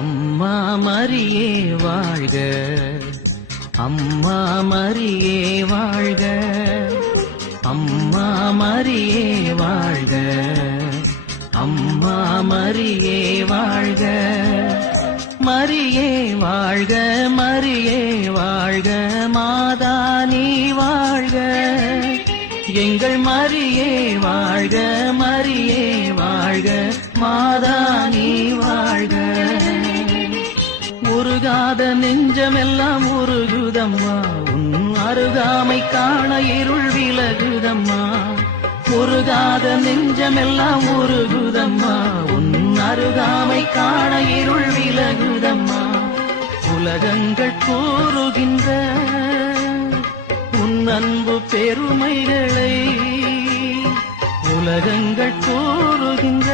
அம்மா மரியே வாழ்க, அம்மா மரியே வாழ்க, அம்மா மரியே வாழ்க, அம்மா மரியே வாழ்க, மரியே வாழ்க, மரியே வாழ்க, மாதா நீ வாழ்க, எங்கள் மரியே வாழ்க, மரியே வாழ்க, மாதா நீ வாழ்க. உருகாத நெஞ்சமெல்லாம் உருகுதம்மா, உன் அருகாமை காண இருள் விலகுதம்மா. உருகாத நெஞ்சமெல்லாம் உருகுதம்மா, உன் அருகாமை காண இருள் விலகுதம்மா. உலகங்கள் கூறுகின்ற உன் அன்பு பெருமைகளை, உலகங்கள் கூறுகின்ற